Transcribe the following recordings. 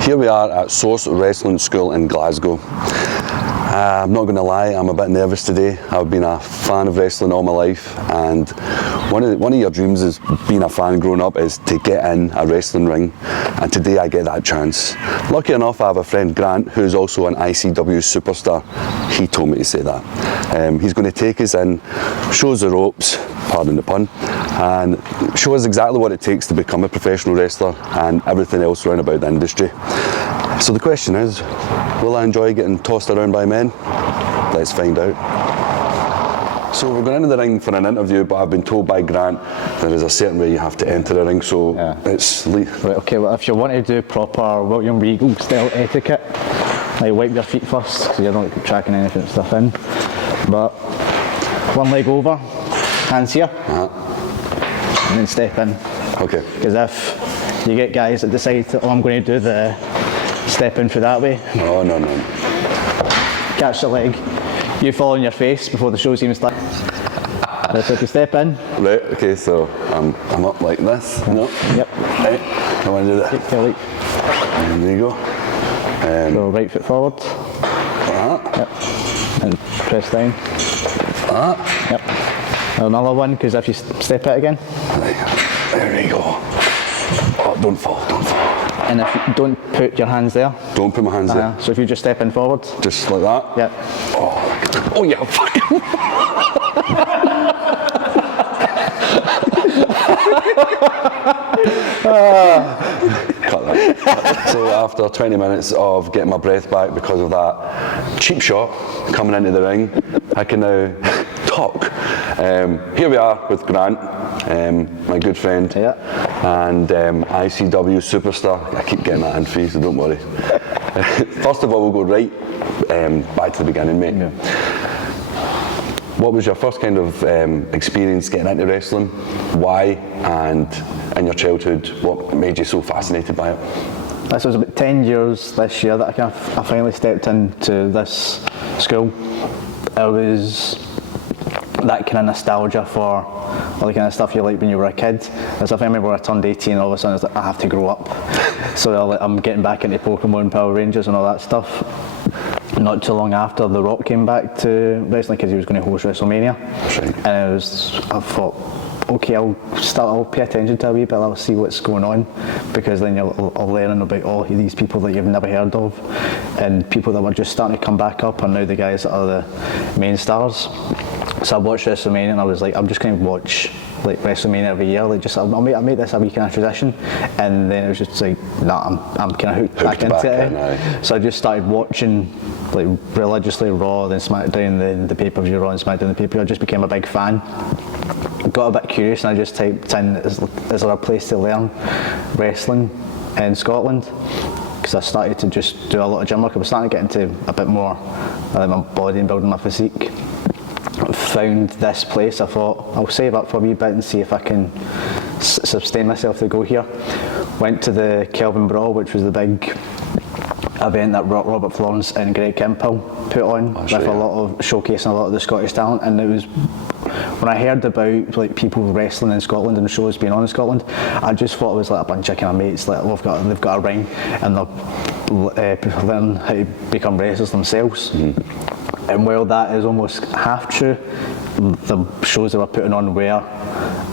Here we are at Source Wrestling School in Glasgow. I'm not going to lie, I'm a bit nervous today. I've been a fan of wrestling all my life, and one of your dreams as being a fan growing up is to get in a wrestling ring, and today I get that chance. Lucky enough, I have a friend, Grant, who's also an ICW superstar. He told me to say that. He's going to take us in, show us the ropes, pardon the pun, and show us exactly what it takes to become a professional wrestler and everything else around about the industry. So the question is, will I enjoy getting tossed around by men? Let's find out. So we're going into the ring for an interview, but I've been told by Grant there is a certain way you have to enter the ring, so it's... Right, okay, well if you want to do proper William Regal style etiquette, like wipe your feet first, because you're not tracking anything stuff in. But one leg over, hands here, and then step in. Okay. Because if you get guys that decide, oh, I'm going to do the step in through that way. Oh, no. Catch the leg, you fall on your face before the show's even started. That's if you step in. Right, okay, so I'm up like this. No? Yep. Right, I want to do that. Take your leap. There you go. So right foot forward. Yep. And press down. Yep. Another one, because if you step it again. There you go. Oh, don't fall. And if you don't put your hands there. Don't put my hands there. So if you just step in forward. Just like that? Yep. Oh yeah, fuck. Cut that. So after 20 minutes of getting my breath back because of that cheap shot coming into the ring, I can now talk. Here we are with Grant, my good friend, and ICW superstar. I keep getting that in for you, so don't worry. First of all, we'll go right back to the beginning, mate. Yeah. What was your first kind of experience getting into wrestling? Why? And in your childhood, what made you so fascinated by it? This was about 10 years this year that I finally stepped into this school. It was that kind of nostalgia for all the kind of stuff you like when you were a kid. As if I remember when I turned 18, all of a sudden I was like, I have to grow up. So I'm getting back into Pokemon, Power Rangers and all that stuff. Not too long after, The Rock came back to wrestling because he was going to host WrestleMania. Right. And I thought, okay, I'll pay attention to a wee bit, I'll see what's going on, because then you're learning about all these people that you've never heard of, and people that were just starting to come back up are now the guys that are the main stars. So I watched WrestleMania and I was like, I'm just going to watch like WrestleMania every year, like just I'll make this a wee kind of tradition, and then it was just like, nah, I'm kind of hooked back into it. So I just started watching like religiously Raw, then SmackDown, then the pay-per-view Raw and SmackDown, the pay-per-view. I just became a big fan. Got a bit curious and I just typed in, is there a place to learn wrestling in Scotland? Because I started to just do a lot of gym work. I was starting to get into a bit more like my body and building my physique. Found this place. I thought I'll save up for a wee bit and see if I can sustain myself to go here. Went to the Kelvin Brawl, which was the big event that Robert Florence and Greg Kimpill put on, with a lot of showcasing a lot of the Scottish talent. And it was when I heard about like people wrestling in Scotland and shows being on in Scotland, I just thought it was like a bunch of kind of mates like they've got a ring and they're learning how to become wrestlers themselves. And while that is almost half true, the shows they were putting on were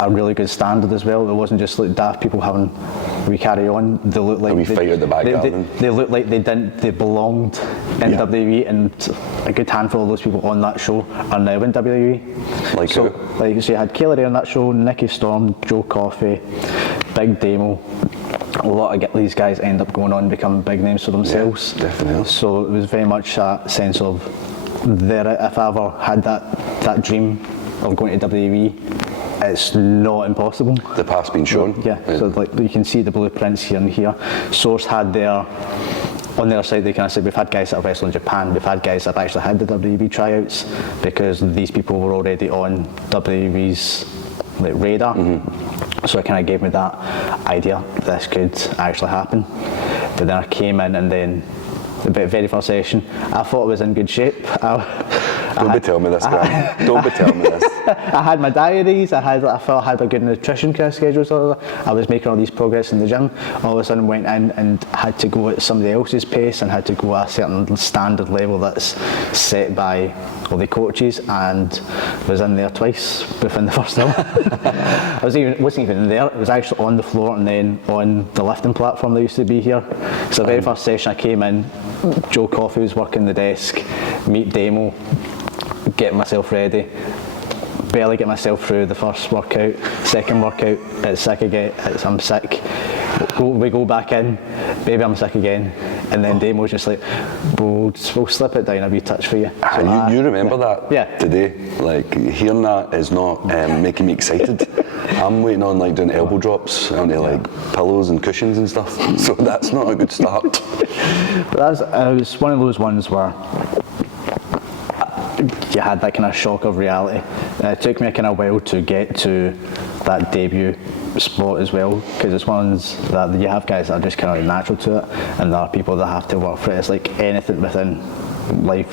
a really good standard as well. It wasn't just like daft people having we carry on. They looked like they looked like they belonged in WWE, and a good handful of those people on that show are now in WWE. Like so you had Kayla Ray on that show, Nikki Storm, Joe Coffey, Big Damo. A lot of these guys end up going on and becoming big names for themselves. Yeah, definitely. So it was very much that sense of if I ever had that dream of going to WWE, it's not impossible. The path's been shown. Yeah. So like you can see the blueprints here and here. Source had on their site, they kind of said, we've had guys that have wrestled in Japan, we've had guys that have actually had the WWE tryouts, because these people were already on WWE's radar. So it kind of gave me that idea this could actually happen. But then I came in, and then the very first session, I thought I was in good shape. I Don't be telling me this, Grant. Don't be telling me this. I had my diaries, I felt I had a good nutrition kind of schedule, so I was making all these progress in the gym. All of a sudden went in and had to go at somebody else's pace and had to go at a certain standard level that's set by all the coaches, and was in there twice within the first hour. I wasn't even there, it was actually on the floor and then on the lifting platform that used to be here. So the very first session I came in, Joe Coffey was working the desk, meet demo, getting myself ready, barely get myself through the first workout, second workout, it's sick again, I'm sick. We go back in, maybe I'm sick again, and then Damo's just like, we'll slip it down a wee touch for you. So you remember that yeah. today? Like, hearing that is not making me excited. I'm waiting on like doing elbow drops onto like pillows and cushions and stuff, so that's not a good start. But it was one of those ones where you had that kind of shock of reality. It took me a kind of while to get to that debut spot as well, because it's ones that you have guys that are just kind of natural to it, and there are people that have to work for it. It's like anything within life.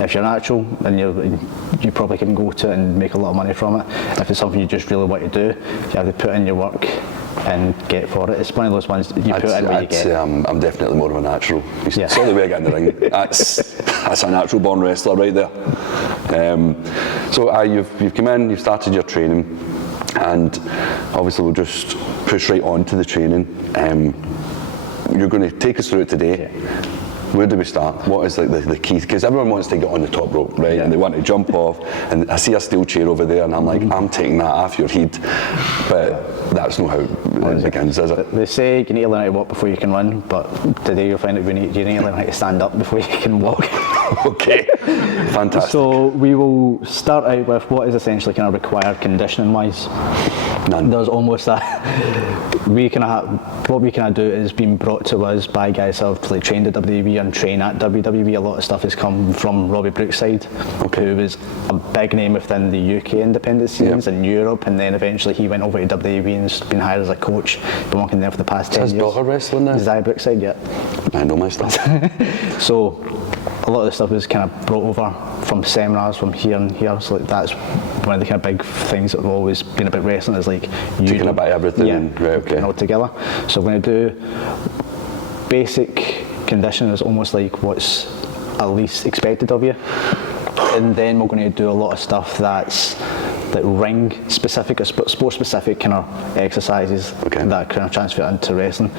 If you're natural, then you probably can go to it and make a lot of money from it. If it's something you just really want to do, you have to put in your work and get for it. It's one of those ones that you put in where you get. I'm definitely more of a natural. Yeah. Saw the way I get in the ring. That's a natural born wrestler right there. So you've come in, you've started your training, and obviously we'll just push right on to the training. You're going to take us through it today. Yeah. Where do we start? What is like the key? Because everyone wants to get on the top rope, right? Yeah. And they want to jump off. And I see a steel chair over there, and I'm like, I'm taking that off your head. But that's not how it begins, is it? They say you need to learn how to walk before you can run, but today you'll find that you need to learn how to stand up before you can walk. Okay, fantastic. So we will start out with what is essentially kind of required conditioning-wise. None. There's almost that. What we kind of do is being brought to us by guys who have like trained at WWE and train at WWE. A lot of stuff has come from Robbie Brookside, who was a big name within the UK independent scenes in Europe, and then eventually he went over to WWE and's been hired as a coach. Been working there for the past 10 years. His daughter wrestling now? Zai Brookside, yeah. I know my stuff. So a lot of the stuff is kind of brought over from seminars from here and here. So like that's one of the kind of big things that have always been about wrestling is like taking about everything. Yeah, right, okay. All together. So we're going to do basic conditioning is almost like what's at least expected of you, and then we're going to do a lot of stuff that's like ring specific or sport specific kind of exercises that kind of transfer into wrestling.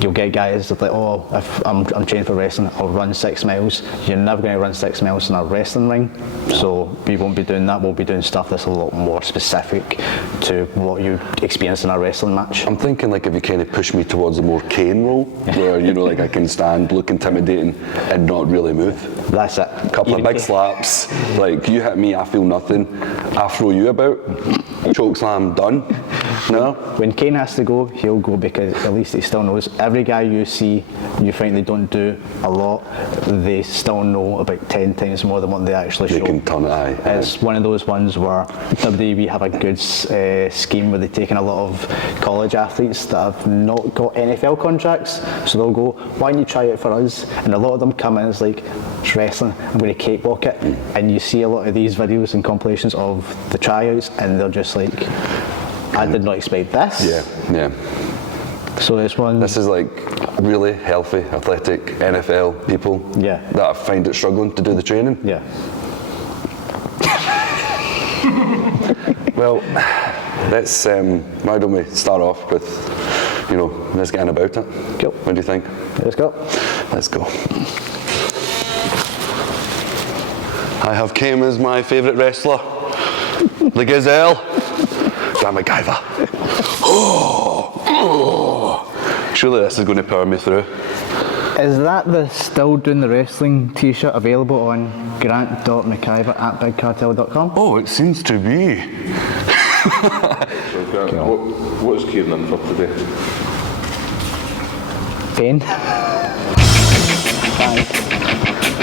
You'll get guys that like, oh, if I'm trained for wrestling, I'll run 6 miles. You're never going to run 6 miles in a wrestling ring, so we won't be doing that. We'll be doing stuff that's a lot more specific to what you experience in a wrestling match. I'm thinking like if you kind of push me towards a more Kane role, where you know like I can stand, look intimidating, and not really move. That's it. A couple of big slaps, like you hit me, I feel nothing. I throw you about, choke slam, done. No? When Kane has to go, he'll go because at least he still knows. Every guy you see, you think they don't do a lot, they still know about 10 times more than what they actually show. They can turn it, aye. It's one of those ones where WWE have a good scheme where they take in a lot of college athletes that have not got NFL contracts, so they'll go, why don't you try it for us? And a lot of them come in as like, it's wrestling, I'm going to cakewalk it. And you see a lot of these videos and compilations of the tryouts, and they're just like, I did not expect this. Yeah. So this one. This is like really healthy, athletic NFL people that find it struggling to do the training. Yeah. Well, let's. Why don't we start off with, let's get in about it. Cool. What do you think? Let's go. Let's go. I have came as my favourite wrestler, the Gazelle, Grant McIvor. Surely this is going to power me through. Is that the Still Doing the Wrestling t-shirt available on grant.mcivor@bigcartel.com? Oh, it seems to be. So Grant, what is Kieran in for today? Pain. 5,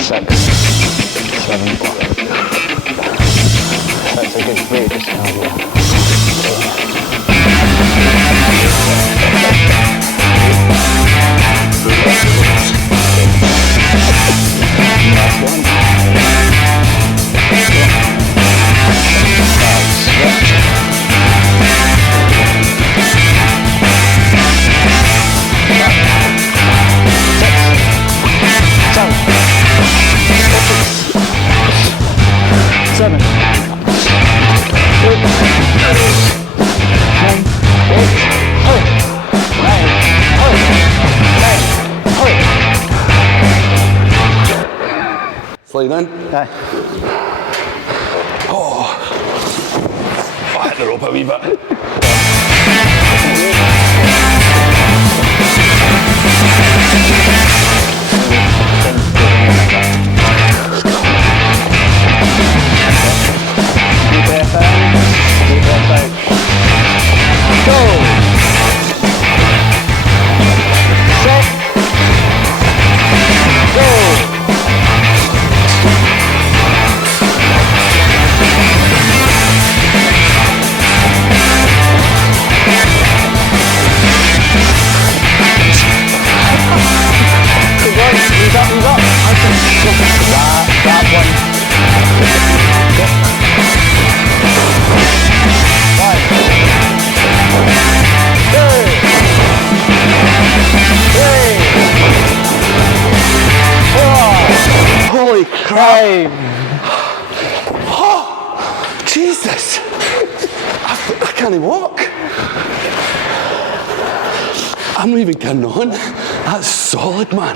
6, 7, 4. That's a good break just now. Last one. Aye. Oh, I hit the rope a wee bit. Deep breath in, deep breath out. Go! Set. Go! Good one, knees up, knees up. That one. One. Two. Three. Four. Holy crap! Five. Oh, Jesus! I can't walk. I'm not even kidding on. That's solid, man.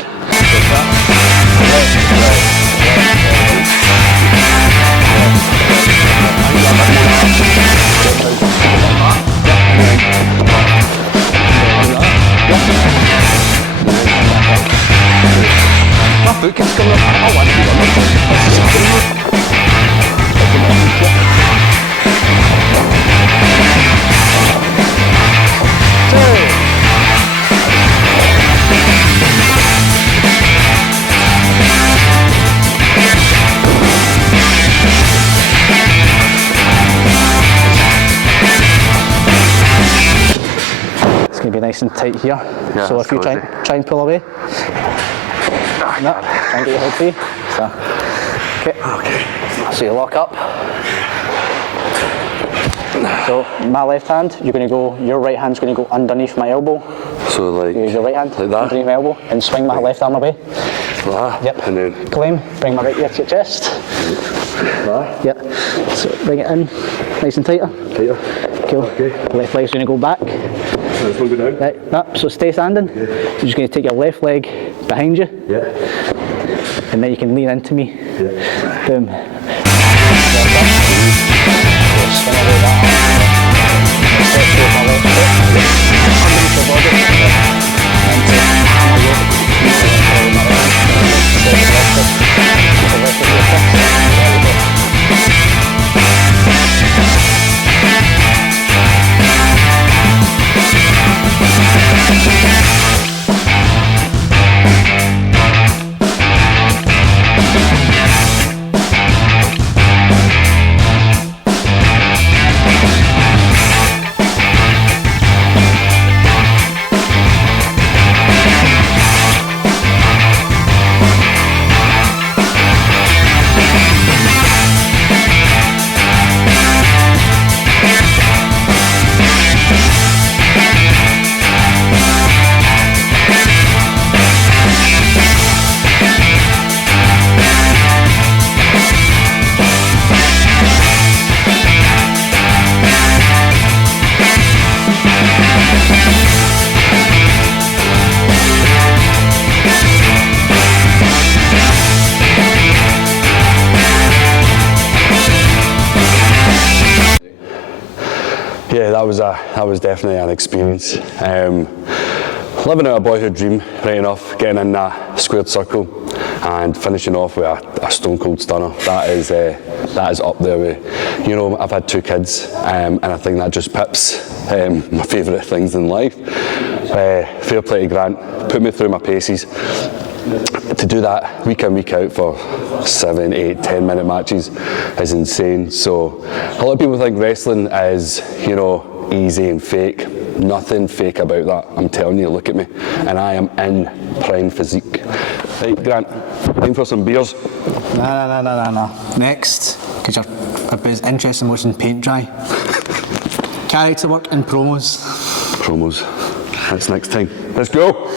My foot keeps coming up. I want to be It's going to be nice and tight here. Yeah, So if you cozy. try and pull away. No, try and get your head free. So, okay. So you lock up. So my left hand, your right hand's going to go underneath my elbow. So like, Use your right hand like that? underneath my elbow and swing my left arm away. That, Yep. and then Claim, bring my right ear to your chest. that, Yep. So bring it in, nice and tighter. tighter. Cool. Okay. Left leg's going to go back. Let's go down. Right. No, so stay standing. You're just going to take your left leg behind you, Yeah. and then you can lean into me. Yeah. Boom. Yeah, that was definitely an experience. Living out a boyhood dream, right enough, getting in that squared circle and finishing off with a stone cold stunner. That is up there with, I've had 2 kids, and I think that just pips my favourite things in life. Fair play to Grant, put me through my paces. To do that week in, week out for 7, 8, 10 minute matches is insane. So a lot of people think wrestling is, easy and fake. Nothing fake about that. I'm telling you, look at me. And I am in prime physique. Right, Grant, time for some beers. No. Next, because you're a bit interested in watching paint dry. Character work and promos. Promos. That's next time. Let's go.